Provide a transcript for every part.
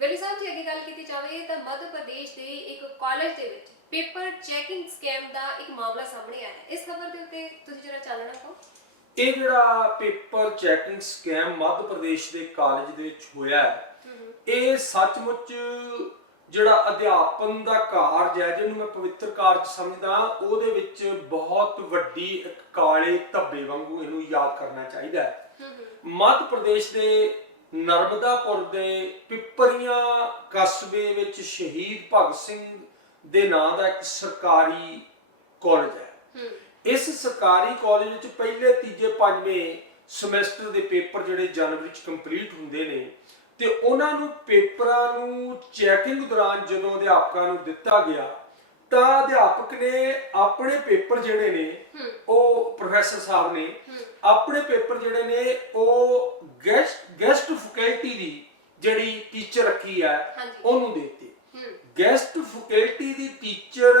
ਕੀਤੀ ਜਾਵੇ ਤਾਂ ਮੱਧ ਪ੍ਰਦੇਸ਼ ਦੇ ਇੱਕ ਕਾਲਜ ਦੇ ਵਿੱਚ ਪੇਪਰ ਚੈਕਿੰਗ ਸਕੈਮ ਦਾ ਇੱਕ ਮਾਮਲਾ ਸਾਹਮਣੇ ਆਇਆ ਹੈ। ਇਸ ਖਬਰ ਦੇ ਉੱਤੇ ਤੁਸੀਂ ਜਰਾ ਚਾਨਣਾ ਪਾਓ। ਇਹ ਜਿਹੜਾ paper checking scam Madhya Pradesh ਦੇ ਕਾਲਜ ਦੇ ਵਿੱਚ ਹੋਇਆ ਹੈ ਇਹ ਸੱਚਮੁੱਚ ਜਿਹੜਾ ਅਧਿਆਪਨ ਦਾ ਕਾਰਜ ਹੈ ਜਿਹਨੂੰ ਮੈਂ ਪਵਿੱਤਰ ਕਾਰਜ ਸਮਝਦਾ ਉਹਦੇ ਵਿੱਚ ਬਹੁਤ ਵੱਡੀ ਇੱਕ ਕਾਲੇ ਧੱਬੇ ਵਾਂਗੂ ਇਹਨੂੰ ਯਾਦ ਕਰਨਾ ਚਾਹੀਦਾ ਹੈ। ਮੱਧ ਪ੍ਰਦੇਸ਼ ਦੇ ਨਰਮਦਾਪੁਰ ਦੇ ਪਿੱਪਰੀਆਂ ਕਸਬੇ ਵਿੱਚ ਸ਼ਹੀਦ ਭਗਤ ਸਿੰਘ ਦੇ ਨਾਂ ਦਾ ਇੱਕ ਸਰਕਾਰੀ ਕਾਲਜ ਹੈ। ਇਸ ਸਰਕਾਰੀ ਕਾਲਜ ਵਿੱਚ ਪਹਿਲੇ ਤੀਜੇ ਪੰਜਵੇਂ ਸਮੈਸਟਰ ਦੇ ਪੇਪਰ ਜਿਹੜੇ ਜਨਵਰੀ ਚ ਕੰਪਲੀਟ ਹੁੰਦੇ ਨੇ ਤੇ ਉਹਨਾਂ ਨੂੰ ਪੇਪਰਾਂ ਨੂੰ ਚੈਕਿੰਗ ਦੌਰਾਨ ਜਦੋਂ ਅਧਿਆਪਕਾਂ ਨੂੰ ਦਿੱਤਾ ਗਿਆ ਤਾਂ ਅਧਿਆਪਕ ਨੇ ਆਪਣੇ ਪੇਪਰ ਜਿਹੜੇ ਨੇ ਉਹ ਪ੍ਰੋਫੈਸਰ ਸਾਹਿਬ ਨੇ ਆਪਣੇ ਪੇਪਰ ਜਿਹੜੇ ਨੇ ਉਹ ਗੈਸਟ ਗੈਸਟ ਫੈਕਲਟੀ ਦੀ ਜਿਹੜੀ ਟੀਚਰ ਰੱਖੀ ਹੈ ਹਾਂਜੀ। ਉਹਨੂੰ ਦੇ ਦਿੱਤੀ ਹੂੰ ਗੈਸਟ ਫੈਕਲਟੀ ਦੀ ਟੀਚਰ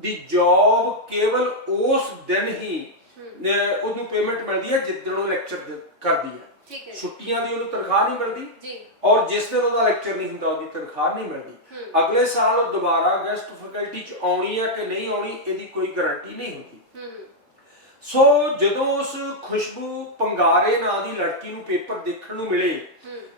ਦੀ ਜੌਬ ਕੇਵਲ ਉਸ ਦਿਨ ਹੀ। ਅਹ, ਉਹਨੂੰ ਪੇਮੈਂਟ ਮਿਲਦੀ ਹੈ ਜਿੱਦਣ ਉਹ ਲੈਕਚਰ ਕਰਦੀ ਹੈ। ਠੀਕ ਹੈ ਜੀ। ਛੁੱਟੀਆਂ ਦੀ ਉਹਨੂੰ ਤਨਖਾਹ ਨਹੀਂ ਮਿਲਦੀ ਜੀ। ਔਰ ਜਿਸ ਦਿਨ ਉਹਦਾ ਲੈਕਚਰ ਨਹੀਂ ਹੁੰਦਾ ਉਹਦੀ ਤਨਖਾਹ ਨਹੀਂ ਮਿਲਦੀ। ਅਗਲੇ ਸਾਲ ਉਹ ਦੁਬਾਰਾ ਗੈਸਟ ਫੈਕਲਟੀ ਚ ਆਉਣੀ ਹੈ ਕਿ ਨਹੀਂ ਆਉਣੀ ਇਹਦੀ ਕੋਈ ਗਾਰੰਟੀ ਨਹੀਂ ਹੁੰਦੀ। ਹੂੰ। ਸੋ ਜਦੋਂ ਉਸ ਖੁਸ਼ਬੂ ਪੰਗਾਰੇ ਨਾਂ ਦੀ ਲੜਕੀ ਨੂੰ ਪੇਪਰ ਦੇਖਣ ਨੂੰ ਮਿਲੇ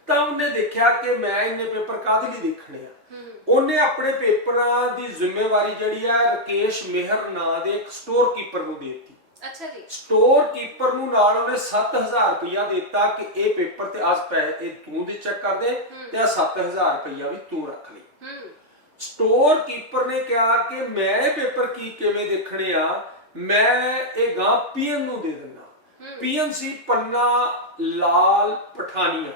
ਤਾਂ ਉਹਨੇ ਦੇਖਿਆ ਕਿ ਮੈਂ ਇੰਨੇ ਪੇਪਰ ਕਾਹਦੇ ਲਈ ਦੇਖਣੇ ਆ? ਉਹਨੇ ਆਪਣੇ ਪੇਪਰਾਂ ਦੀ ਜ਼ਿੰਮੇਵਾਰੀ ਜਿਹੜੀ ਆ ਰਕੇਸ਼ ਮਿਹਰ ਨਾਂ ਦੇ ਇੱਕ ਸਟੋਰ ਕੀਪਰ ਨੂੰ ਦੇ ਦਿੱਤੀ। ਅੱਛਾ ਜੀ। ਸਟੋਰ ਕੀਪਰ ਨੂੰ ਨਾਲ ਉਹਨੇ 7000 ਰੁਪਇਆ ਦਿੱਤਾ ਕਿ ਇਹ ਪੇਪਰ ਤੇ ਅੱਜ ਪੈਸੇ ਇਹ ਤੂੰ ਦੇ ਚੈੱਕ ਕਰ ਦੇ ਤੇ ਆ 7000 ਰੁਪਇਆ ਵੀ ਤੂੰ ਰੱਖ ਲਈ। ਹੂੰ। ਸਟੋਰ ਕੀਪਰ ਨੇ ਕਿਹਾ ਕਿ ਮੈਂ ਇਹ ਪੇਪਰ ਕੀ ਕਿਵੇਂ ਦੇਖਣੇ ਆ? ਮੈਂ ਇਹ ਗਾਂ ਪੀਐਨ ਨੂੰ ਦੇ ਦਿੰਦਾ। ਪੀਐਨ ਸੀ ਪੰਨਾ ਲਾਲ ਪਠਾਨੀਆ।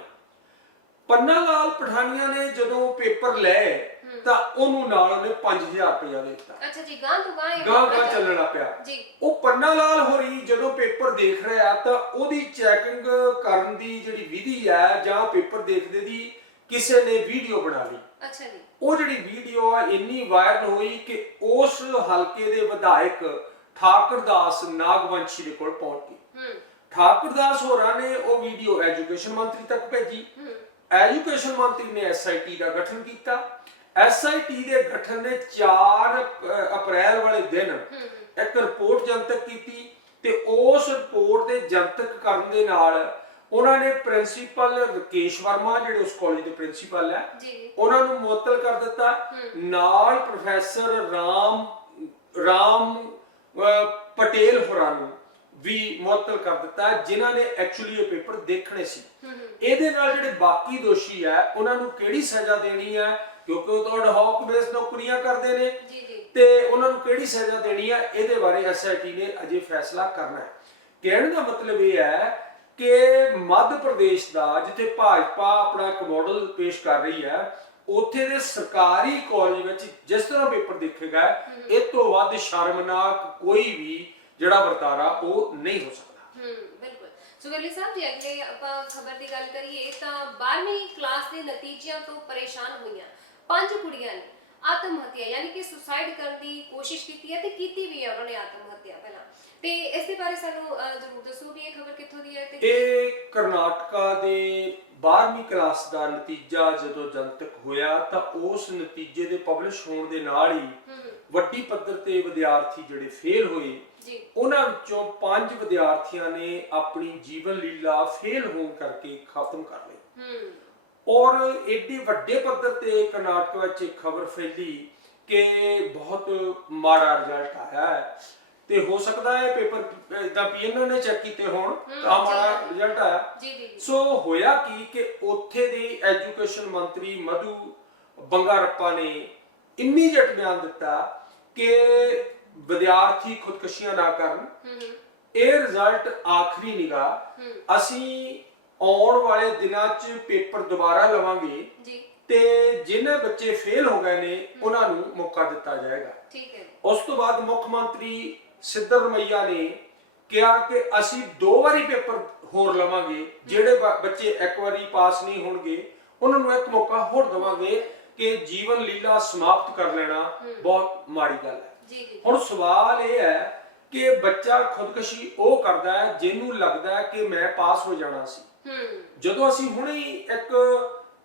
ਪੰਨਾ ਲਾਲ ਪਠਾਨੀਆ ਨੇ ਜਦੋਂ ਪੇਪਰ ਲਏ ਤਾਂ ਉਹਨੂੰ ਨਾਲ ਉਹਨੇ 5000 ਰੁਪਇਆ ਦਿੱਤਾ। ਅੱਛਾ ਜੀ ਗਾਂ ਤੋਂ ਗਾਂ ਇਹ ਗਾਂ ਗਾਂ ਚੱਲ- ਚੱਲਣਾ ਪਿਆ। ਜੀ। ਉਹ ਪੰਨਾ ਲਾਲ ਹੋਰੀ ਜਦੋਂ ਪੇਪਰ ਦੇਖ ਰਿਹਾ ਤਾਂ ਉਹਦੀ ਚੈਕਿੰਗ ਕਰਨ ਦੀ ਜਿਹੜੀ ਵਿਧੀ ਹੈ ਜਾਂ ਪੇਪਰ ਦੇਖਦੇ ਦੀ ਕਿਸੇ ਨੇ ਵੀਡੀਓ ਬਣਾ ਲਈ। ਅੱਛਾ ਜੀ। ਉਹ ਜਿਹੜੀ ਵੀਡੀਓ ਆ ਇੰਨੀ ਵਾਇਰਲ ਹੋਈ ਕਿ ਉਸ ਹਲਕੇ ਦੇ ਵਿਧਾਇਕ ਠਾਕਰਦਾਸ ਨਾਗਵੰਸ਼ੀ ਦੇ ਕੋਲ ਪਹੁੰਚ ਗਈ ਹੂੰ। ਠਾਕਰਦਾਸ ਹੋਰਾਂ ਨੇ ਉਹ ਵੀਡੀਓ ਐਜੂਕੇਸ਼ਨ ਮੰਤਰੀ ਤੱਕ ਭੇਜੀ। ਹੂੰ। ਐਜੂਕੇਸ਼ਨ ਮੰਤਰੀ ਨੇ ਐਸਆਈਟੀ ਦਾ ਗਠਨ ਕੀਤਾ। ਐਸਆਈਟੀ ਦੇ ਗਠਨ ਨੇ 4 ਅਪ੍ਰੈਲ ਵਾਲੇ ਦਿਨ ਇੱਕ ਰਿਪੋਰਟ ਜਨਤਕ ਕੀਤੀ ਤੇ ਉਸ ਰਿਪੋਰਟ ਦੇ ਜਨਤਕ ਕਰਨ ਦੇ ਨਾਲ ਉਹਨਾਂ ਨੇ ਪ੍ਰਿੰਸੀਪਲ ਰਕੇਸ਼ ਵਰਮਾ ਜਿਹੜੇ ਉਸ ਕਾਲਜ ਦੇ ਪ੍ਰਿੰਸੀਪਲ ਹੈ ਉਹਨਾਂ ਨੂੰ ਮੁਅੱਤਲ ਕਰ ਦਿੱਤਾ। ਨਾਲ ਪ੍ਰੋਫੈਸਰ ਰਾਮ ਰਾਮ ਪਟੇਲ ਹੋਰਾਂ ਨੂੰ ਵੀ ਮੁਅੱਤਲ ਕਰ ਦਿੱਤਾ ਜਿਨ੍ਹਾਂ ਨੇ ਐਕਚੁਅਲੀ ਇਹ ਪੇਪਰ ਦੇਖਣੇ ਸੀ। ਇਹਦੇ ਨਾਲ ਜਿਹੜੇ ਬਾਕੀ ਦੋਸ਼ੀ ਹੈ ਉਹਨਾਂ ਨੂੰ ਕਿਹੜੀ ਸਜ਼ਾ ਦੇਣੀ ਹੈ ਕਿਉਂਕਿ ਉਹ ਤਾਂ ਹੌਕ ਬੇਸ ਨੌਕਰੀਆਂ ਕਰਦੇ ਨੇ। ਤੇ ਉਹਨਾਂ ਨੂੰ ਕਿਹੜੀ ਸਜ਼ਾ ਦੇਣੀ ਹੈ ਇਹਦੇ ਬਾਰੇ ਐਸਆਈਟੀ ਨੇ ਅਜੇ ਫੈਸਲਾ ਕਰਨਾ ਹੈ। ਕਹਿਣ ਦਾ ਮਤਲਬ ਇਹ ਹੈ ਕਿ ਮੱਧ ਪ੍ਰਦੇਸ਼ ਦਾ ਜਿੱਥੇ ਭਾਜਪਾ ਆਪਣਾ ਇੱਕ ਮਾਡਲ ਪੇਸ਼ ਕਰ ਰਹੀ ਹੈ ਉੱਥੇ ਦੇ ਸਰਕਾਰੀ ਕਾਲਜ ਵਿੱਚ ਜਿਸ ਤਰ੍ਹਾਂ ਪੇਪਰ ਦੇਖੇਗਾ ਇਹ ਤੋਂ ਵੱਧ ਸ਼ਰਮਨਾਕ ਕੋਈ ਵੀ ਜਿਹੜਾ ਵਰਤਾਰਾ ਉਹ ਨਹੀਂ ਹੋ ਸਕਦਾ। ਹੂੰ ਬਿਲਕੁਲ। ਸੁਗਰਲੀ ਸਾਹਿਬ ਜੀ ਅਗਲੇ ਆਪਾਂ ਖਬਰ ਦੀ ਗੱਲ ਕਰੀਏ ਤਾਂ 12ਵੀਂ ਕਲਾਸ ਦੇ ਨਤੀਜਿਆਂ ਤੋਂ ਪਰੇਸ਼ਾਨ ਹੋਈਆਂ ਪੰਜ ਕੁੜੀਆਂ ਨੇ ਆਤਮ ਹੱਤਿਆ ਯਾਨੀ ਕਿ ਸੁਸਾਈਡ ਕਰਨ ਦੀ ਕੋਸ਼ਿਸ਼ ਕੀਤੀ ਹੈ ਤੇ ਕੀਤੀ ਵੀ ਹੈ ਉਹਨਾਂ ਨੇ ਆਤਮ ਹੱਤਿਆ ਪਹਿਲਾਂ। ਤੇ ਇਸ ਦੇ ਬਾਰੇ ਸਾਨੂੰ ਜ਼ਰੂਰ ਦੱਸੋ ਵੀ ਇਹ ਖਬਰ ਕਿੱਥੋਂ ਦੀ ਹੈ ਤੇ ਇਹ ਕਰਨਾਟਕਾ ਦੇ 12ਵੀਂ ਕਲਾਸ ਦਾ ਨਤੀਜਾ ਜਦੋਂ ਜਨਤਕ ਹੋਇਆ ਤਾਂ ਉਸ ਨਤੀਜੇ ਦੇ ਪਬਲਿਸ਼ ਹੋਣ ਦੇ ਨਾਲ ਹੂੰ। ਵੱਡੀ ਪੱਧਰ ਤੇ ਵਿਦਿਆਰਥੀ ਜਿਹੜੇ ਫੇਲ ਹੋਏ ਜੀ। ਉਹਨਾਂ ਵਿੱਚੋਂ ਪੰਜ ਵਿਦਿਆਰਥੀਆਂ ਨੇ ਆਪਣੀ ਜੀਵਨ ਲੀਲਾ ਫੇਲ ਹੋਣ ਕਰਕੇ ਖਤਮ ਕਰ ਲਈ। ਹੂੰ। ਔਰ ਏਡੇ ਵੱਡੇ ਪੱਧਰ ਤੇ ਕਰਨਾਟਕ ਵਿੱਚ ਇੱਕ ਖਬਰ ਫੈਲੀ ਕਿ ਬਹੁਤ ਮਾੜਾ ਰਿਜ਼ਲਟ ਆਇਆ ਹੈ। ਤੇ ਹੋ ਸਕਦਾ ਹੈ ਪੇਪਰ ਇਦਾਂ ਪੀਐਨਓ ਨੇ ਚੈੱਕ ਕੀਤੇ ਹੋਣ ਤਾਂ ਮਾੜਾ ਰਿਜ਼ਲਟ ਆਇਆ। ਜੀ ਜੀ ਸੋ ਹੋਇਆ ਕੀ ਕਿ ਉੱਥੇ ਦੇ ਐਜੂਕੇਸ਼ਨ ਮੰਤਰੀ ਮਧੂ ਬੰਗਾਰੱਪਾ ਨੇ ਇਮੀਡੀਏਟ ਬਿਆਨ ਦਿੱਤਾ ਕਿ ਵਿਦਿਆਰਥੀ ਖੁਦਕੁਸ਼ੀਆਂ ਨਾ ਕਰਨ। ਇਹ ਰਿਜ਼ਲਟ ਆਖਰੀ ਨਿਗਾਹ। ਅਸੀਂ ਆਉਣ ਵਾਲੇ ਦਿਨਾਂ 'ਚ ਪੇਪਰ ਦੁਬਾਰਾ ਲਵਾਂਗੇ। ਜੀ। ਤੇ ਜਿਨ੍ਹਾਂ ਬੱਚੇ ਫੇਲ ਹੋ ਗਏ ਨੇ ਉਹਨਾਂ ਨੂੰ ਮੌਕਾ ਦਿੱਤਾ ਜਾਏਗਾ। ਠੀਕ ਹੈ। ਉਸ ਤੋਂ ਬਾਅਦ ਮੁੱਖ ਮੰਤਰੀ ਸਿੱਧਰਮਈਆ ਨੇ ਕਿਹਾ ਕਿ ਅਸੀਂ ਦੋ ਵਾਰੀ ਪੇਪਰ ਹੋਰ ਲਵਾਂਗੇ ਜਿਹੜੇ ਬੱਚੇ ਇੱਕ ਵਾਰੀ ਪਾਸ ਨਹੀਂ ਹੋਣਗੇ ਉਹਨਾਂ ਨੂੰ ਇੱਕ ਮੌਕਾ ਹੋਰ ਦਵਾਂਗੇ। ਕਿ ਜੀਵਨ ਲੀਲਾ ਸਮਾਪਤ ਕਰ ਲੈਣਾ ਬਹੁਤ ਮਾੜੀ ਗੱਲ ਹੈ। ਜੀ ਜੀ। ਹੁਣ ਸਵਾਲ ਇਹ ਹੈ ਕਿ ਬੱਚਾ ਖੁਦਕੁਸ਼ੀ ਉਹ ਕਰਦਾ ਹੈ ਜਿਹਨੂੰ ਲੱਗਦਾ ਹੈ ਕਿ ਮੈਂ ਪਾਸ ਹੋ ਜਾਣਾ ਸੀ। ਹੂੰ। ਜਦੋਂ ਅਸੀਂ ਹੁਣੇ ਹੀ ਇੱਕ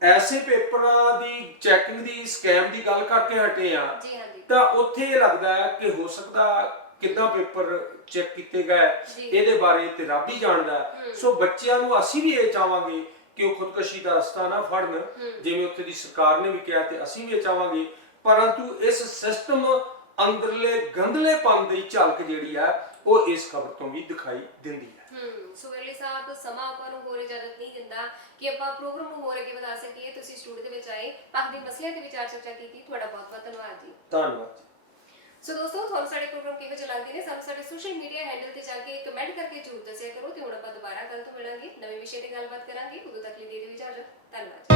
ਐਸੇ ਪੇਪਰਾਂ ਦੀ ਚੈਕਿੰਗ ਦੀ ਸਕੈਮ ਦੀ ਗੱਲ ਕਰਕੇ ਹਟੇ ਆ ਜੀ ਤਾਂ ਉੱਥੇ ਇਹ ਲੱਗਦਾ ਹੈ ਕਿ ਹੋ ਸਕਦਾ ਕਿੱਦਾਂ ਪੇਪਰ ਚੈੱਕ ਕੀਤੇ ਗਏ ਜੀ। ਇਹਦੇ ਬਾਰੇ ਤੇ ਰੱਬ ਹੀ ਜਾਣਦਾ ਹੈ। ਸੋ ਬੱਚਿਆਂ ਨੂੰ ਅਸੀਂ ਵੀ ਇਹ ਚਾਹਾਂਗੇ ਕਿ ਉਹ ਖੁਦਕੁਸ਼ੀ ਦਾ ਰਸਤਾ ਨਾ ਫੜਨ। ਜਿਵੇਂ ਉੱਥੇ ਦੀ ਸਰਕਾਰ ਨੇ ਵੀ ਕਿਹਾ ਤੇ ਅਸੀਂ ਵੀ ਚਾਹਾਂਗੇ। ਪਰੰਤੂ ਇਸ ਸਿਸਟਮ ਅੰਦਰਲੇ ਗੰਧਲੇਪਨ ਦੀ ਝਲਕ ਜਿਹੜੀ ਹੈ ਉਹ ਇਸ ਖਬਰ ਤੋਂ ਵੀ ਦਿਖਾਈ ਦਿੰਦੀ ਹੈ। ਹਮ ਸੋ ਵਰਲੀ ਸਾਹਿਬ ਸਮਾਂ ਆਪਾਂ ਨੂੰ ਹੋਰ ਇਜਾਜ਼ਤ ਨਹੀਂ ਦਿੰਦਾ ਕਿ ਆਪਾਂ ਪ੍ਰੋਗਰਾਮ ਨੂੰ ਹੋਰ ਅੱਗੇ ਵਧਾ ਸਕੀਏ। ਤੁਸੀਂ ਸਟੂਡੀਓ ਦੇ ਵਿੱਚ ਆਏ ਪੱਖ ਦੇ ਮਸਲਿਆਂ ਤੇ ਵਿਚਾਰ ਚਰਚਾ ਕੀਤੀ। ਤੁਹਾਡਾ ਬਹੁਤ ਬਹੁਤ ਧੰਨਵਾਦ ਜੀ। ਧੰਨਵਾਦ ਸੋ ਦੋਸਤੋ, ਤੁਹਾਨੂੰ ਸਾਡੇ ਪ੍ਰੋਗਰਾਮ ਕਿਵੇਂ ਚਲਾਉਂਦੇ ਨੇ, ਸਾਨੂੰ ਸਾਡੇ ਸੋਸ਼ਲ ਮੀਡੀਆ ਹੈਂਡਲ ਤੇ ਜਾ ਕੇ ਕਮੈਂਟ ਕਰਕੇ ਜ਼ਰੂਰ ਦੱਸਿਆ ਕਰੋ ਤੇ ਹੁਣ ਆਪਾਂ ਦੁਬਾਰਾ ਕੱਲ ਤੋਂ ਮਿਲਾਂਗੇ। ਨਵੇਂ ਵਿਸ਼ੇ ਤੇ ਗੱਲਬਾਤ ਕਰਾਂਗੇ। ਉਦੋਂ ਤੱਕ ਲਈ ਦੇ ਦਿਓ ਇਜਾਜ਼ਤ। ਧੰਨਵਾਦ